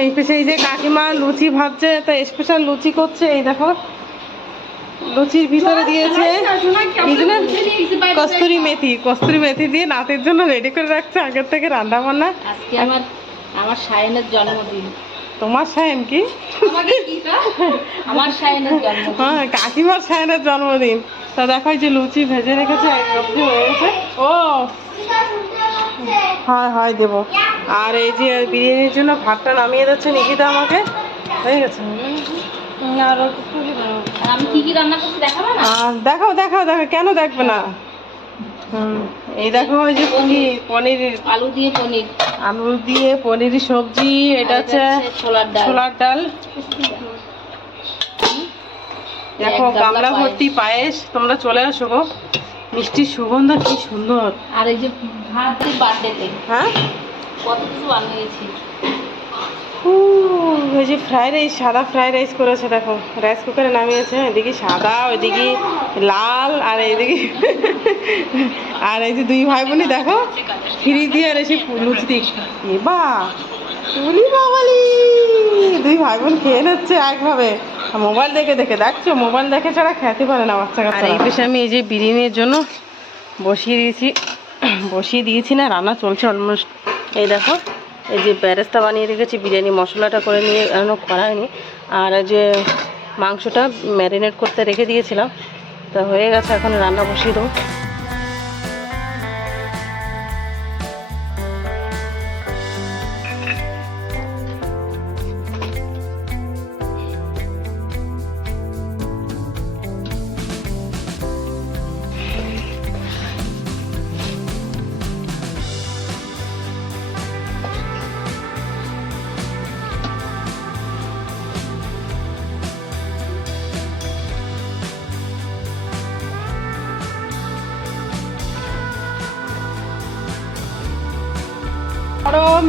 এই পেছনে এই যে কাকিমা লুচি ভাজছে তা স্পেশাল লুচি করছে এই দেখো। লুচির ভিতরে দিয়েছে কস্তুরি মেথি কস্তুরি মেথি দিয়ে নাতের জন্য রেডি করে রাখছে আগের থেকে রান্না বান্না আজকে আমার আমার সায়নের জন্মদিন। তোমার সায়ন কি? আমার সায়নের জন্মদিন। হ্যাঁ কাকিমার সায়নের জন্মদিন। তা দেখো যে লুচি ভেজে রেখেছে এক অবধি হয়ে গেছে। ও! হয় হয় দেবো। আর এই যে বিরিয়ানির জন্য ভাতটা নামিয়ে দিচ্ছে নিকিতা আমাকে। হয়ে গেছে। দেখাও দেখাও দেখো কেন দেখবে না? এই দেখো ওই যে পনির। পনির। আলু দিয়ে পনির। আলু দিয়ে পনির সবজি এটা হচ্ছে ছোলার ডাল। ছোলার ডাল। দেখো গামলা ভর্তি পায়েস। তোমরা চলে আসো গো। মিষ্টির সুগন্ধ কি সুন্দর। আর এই যে ভাত বার্থডেতে হ্যাঁ? কত কিছু বানিয়েছি ওই যে ফ্রাইড রাইস সাদা ফ্রাইড রাইস করেছে দেখো। রাইস কুকারে নামিয়েছে এদিকে সাদা ওইদিকে লাল আর এইদিকে আর এই যে দুই ভাই বোনই দেখো ফ্রি দিয়ে আর এসে লুচি। দিক বা তুলি বাবালি। দুই ভাই বোন খেয়ে নিচ্ছে একভাবে। মোবাইল দেখে দেখে দেখছ? মোবাইল দেখে ছাড়া খেতে পারে না বাচ্চা কাচ্চা আর এই পেশে আমি এই যে বিরিয়ানির জন্য বসিয়ে দিয়েছি বসিয়ে দিয়েছি না রান্না চলছে অলমোস্ট এই দেখো, এই যে ব্যারেস্তা বানিয়ে রেখেছি, বিরিয়ানি মশলাটা করে নিয়ে এখনও করা হয়নি। আর যে মাংসটা ম্যারিনেট করতে রেখে দিয়েছিলাম। তা হয়ে গেছে, এখন রান্না বসিয়ে দেবো।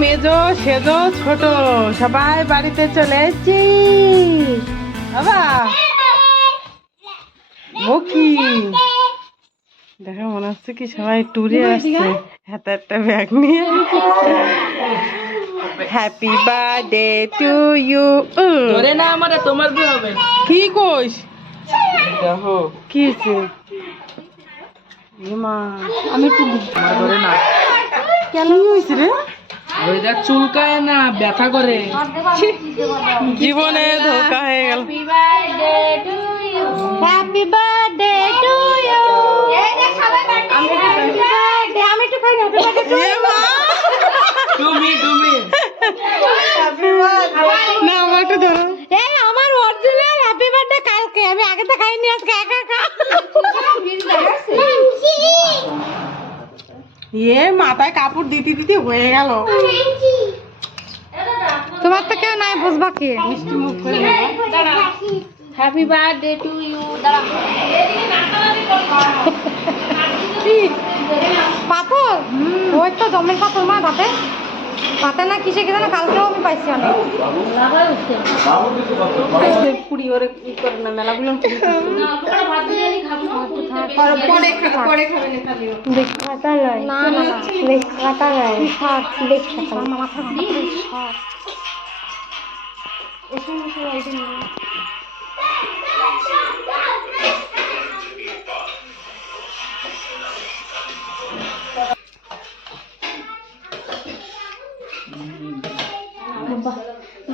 মেজো সেজো ছোট সবাই বাড়িতে চলে এসেছি। বাবা ও কি দেখো মনে হচ্ছে কি সবাই ট্যুরে আসছে। হাতে একটা ব্যাগ নিয়ে হ্যাপি বার্থডে টু ইউ ধরে না আমার তোমার কি হবে। কি কইস? দেখো। কি মা আমি ধরে না। কেন হয়েছে রে? ওই চুলকায় না ব্যথা করে? জীবনে ধোকা হয়ে গেল। হ্যাপি বার্থডে টু ইউ আমি একটু খাই না! তুমি তুমি না আমার একটু ধরো এই আমার অরিজিনাল হ্যাপি বার্থডে কালকে আমি আগে তো খাইনি আজকে একা একা এ মাথায় কাপড় দিতে দিতে হয়ে গেল। তোমার তো কেউ নাই বুঝবা কি? মিষ্টি মুখ করে হ্যাপি বার্থডে টু ইউ পাথর? ওই তো জমের পাথর মা তাতে পাতা না কিসে কি জানো? কালকেও আমি পাইছি অনেক। পুরি ওরে ই করে না মেলাগুলো দেখ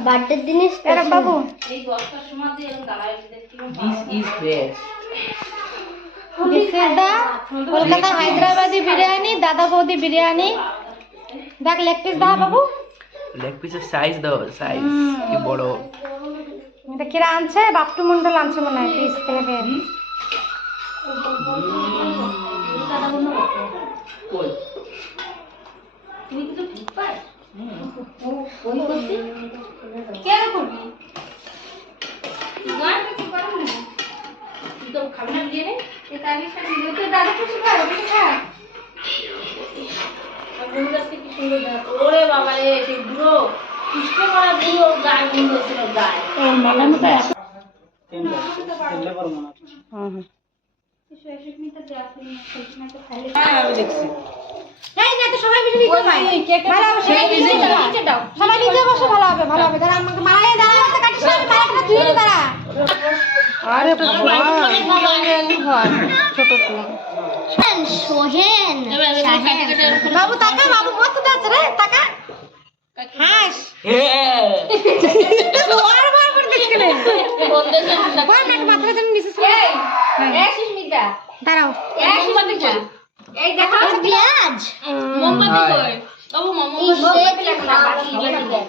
বার্থডের দিনে এরা বাবু। এই দশটার সময় দিয়ে এরকম দাঁড়ায় this is best this is the Kolkata Hyderabadi biryani দাদা বৌদি বিরিয়ানি। দেখ লেগ পিস দা বাবু। লেগ পিসের সাইজ দাও সাইজ কি বড়। এটা কিরা আনছে? বাপটু মন্ডল আনছে মনে হয় পিস থেকে তুমি কিন্তু ঠিক পাই কেন করবি তুই তো খাবি না বিরিয়ানি দাদা কিছু খায় কিছু খায় বন্ধু কাছে কি সুন্দর ওরে বাবা রে সেই বুড়ো কৃষ্ণ করা বুড়ো গায়ে বন্ধু ছিল গায়ে হুম হুম। হ্যাঁ আমি দেখছি এই না তো সবাই মিলে নিতে পাই ভালো সেই দিনে দাও। সবাই নিচে বসে ভালো হবে ভালো হবে। দাঁড়া আমাকে মারাই দাঁড়া আমাকে কাটিস না মারাটা তুই দাঁড়া। আরে বাবা ছোট তো সোহেন বাবু তাকা বাবু মস্ত যাচ্ছে রে হাস। করে মাত্রা যেন মিসেস দাঁড়াও। এই দেখো পেঁয়াজ মোমবাতি কই? বাবু মোমবাতি লাগা বাকি দেখো তো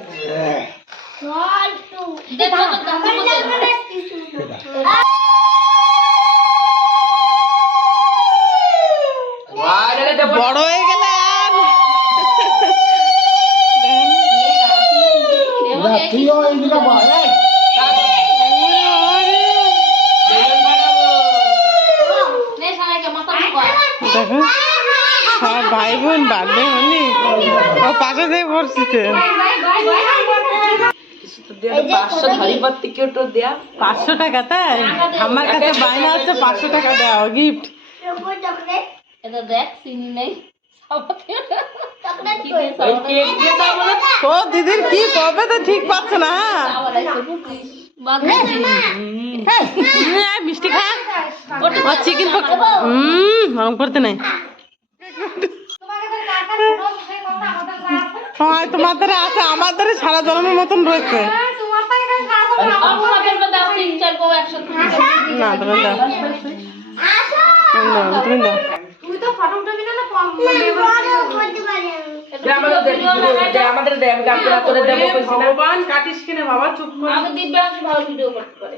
দাদা বড় হয়ে গেলে আর সবাইকে মাথা মুখ দেখো। সব ভাই বোন হয়নি ও পাশে থেকে পড়ছিতে পাঁচশো দেয়া টাকা তাই? আমার কাছে হচ্ছে পাঁচশো টাকা দেওয়া গিফট এটা দেখ চিনি নেই। দিয়ে দাও ও দিদির কি কবে তো ঠিক পাচ্ছে না হ্যাঁ? মিষ্টি খা। ও চিকেন হুম করতে নাই। হয় তোমাদের আছে আমাদের সারা জন্মের মতন রয়েছে। না তুমি দাও। তুমি দাও তুমি তো ফটো উঠাবি না না কম আমাদের দে দে আমাদের দে আমি কাপড় করে দেবো। ভগবান কাটিস কিনে বাবা চুপ কর। দিব্যাংশ ভালো ভিডিও করতে পারে।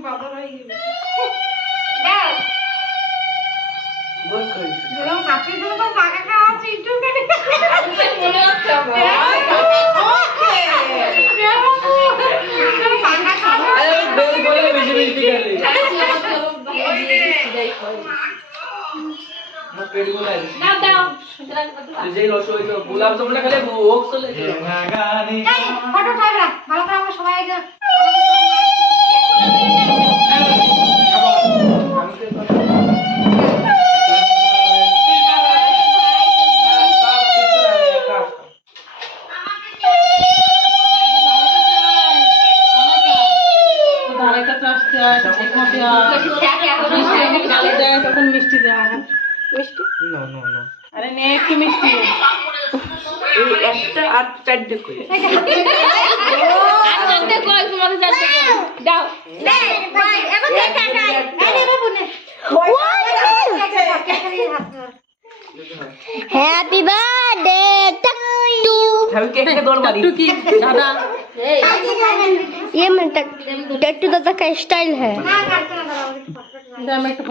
বসাই বাড়তে করতেছে দাও বল কইছি কাছে দিলে তো পাকা খাওয়া একটু কেটে। মনে হচ্ছে বেল বলে গোলাপ জামুন খেলে ওক চলে। ফটো ভালো করে আমরা সবাই। তখন মিষ্টি দেওয়া হয় মিষ্টি না না না আরে নে একটু মিষ্টি। একটা আর চারটে কই আর চারটে কই তোমাদের চারটে কই দাও এবার কে কাটা এই নে বাবু নে হ্যাপি বার্থডে টু আমি কেকে দৌড় মারি কি দাদা এই ये मैं टट्टू दादा का स्टाइल है দে আমি একটা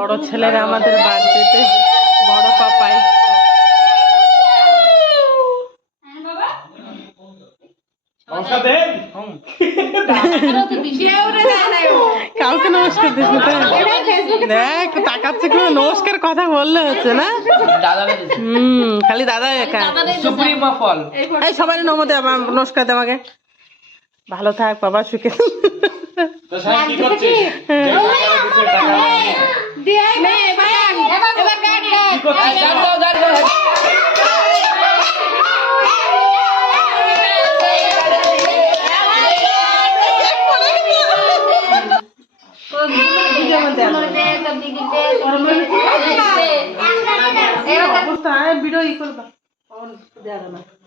বড় ছেলেরা আমাদের বার্থডেতে বড় পাপাই। কাউকে নমস্কার দিস দেখ তাকাচ্ছে কেউ নমস্কার কথা বললে হচ্ছে না? হুম খালি দাদা একা। সুপ্রিমা ফল। এই সবাই নমতে আমার নমস্কার দে আমাকে। ভালো থাক বাবা সুখে ভিডিও ই করবা দিয়ে দিবা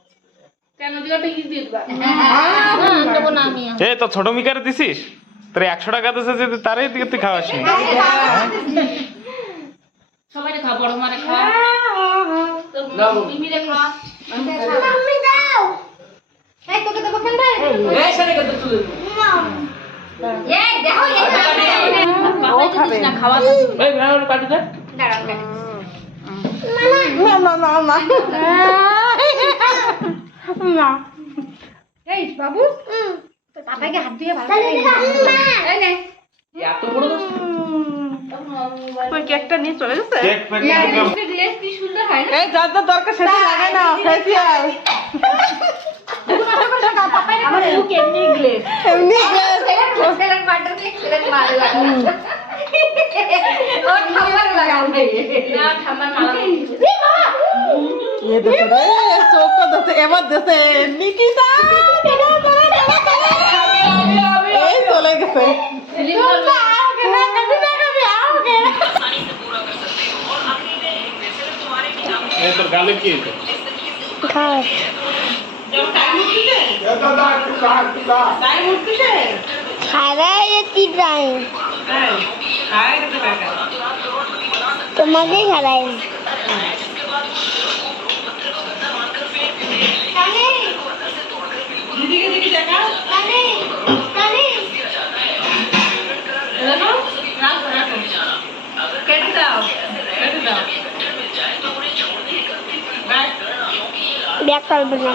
এ তো ছোট মিকারে দিছিস? তোর একশো টাকা দিছে যদি তারই দিকে তুই খাওয়াস না। না না না এই বাবু? তোর পাপাকে হাত দিয়ে ভালো এই নে। এত বড় ওই কেকটা নিয়ে চলে কেক প্যাকেট কি সুন্দর হয় না? এই যার যার দরকার সেটা লাগে না ফেসিয়াল ঠাম্মার মালা। ये देखे रे চোখটা দেশে এবার দেশে নিকিতা এই চলে গেছে এই তোর গালে কি এটা? তোমাকে ছাড়াই ব্যাক করব না